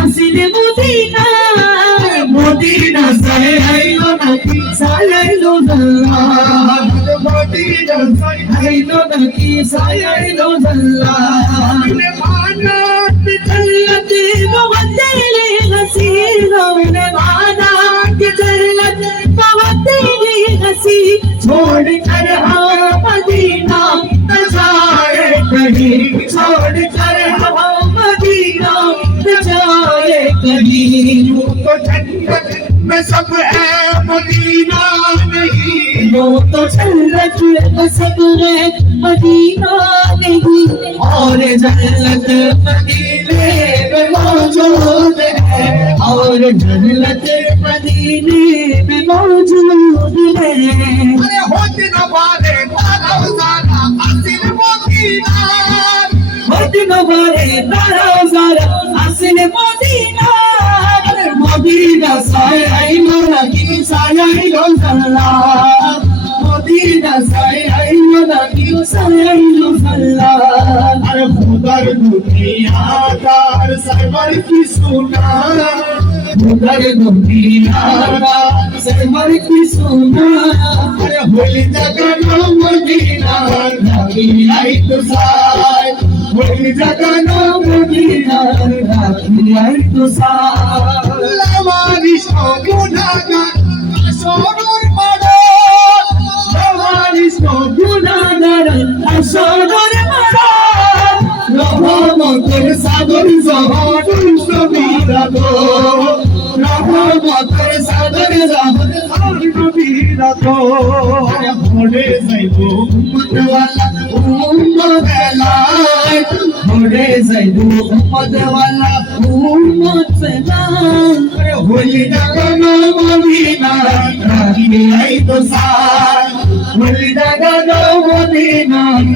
আসিলে Medina Medina সাই আইলো নাকি সাই আইলো আল্লাহ মদিনা সাই আইলো নাকি সাই আইলো আল্লাহ মানা জন্নতে মওয়াদ্দিলে গসিনা মানা जन्नत मवद्दे हसी छोड़ कर मदीना न जाए कहीं छोड़ कर मदीना न जाए कहीं तो जन्नत में सब है मदीना नहीं वो तो जन्नत में सब है मदीना नहीं और जन्नत मदीने में मौजूद है और जन्नत मदीने में मौजूद है अरे होते न वाले तारा उजाला असिल मदीना होते न वाले तारा उजाला असिल मदीना अरे मदीना साए आईनो लगी साए आईनो सल्ला मदीना साए आईनो लगी साए आईनो सल्ला अरे खुदार दुनिया दार सरवर की सुना उधर दुनिया सरवर की सुना अरे होली जगह मदीना राखी आई तो साय होली जगह मदीना राखी आई तो साय लवारिश को गुनाहगार असोर मारो लवारिश को गुनाहगार असोर मारो रहमतेर सागर जहान समीरा दो रहमतेर सागर जहान समीरा दो मोड़े जाइबो उम्मत वाला उम्मत लाए मोड़े जाइबो उम्मत वाला उम्मत लाए होली जगह मदीना राखी आई तो साथ होली जगह मदीना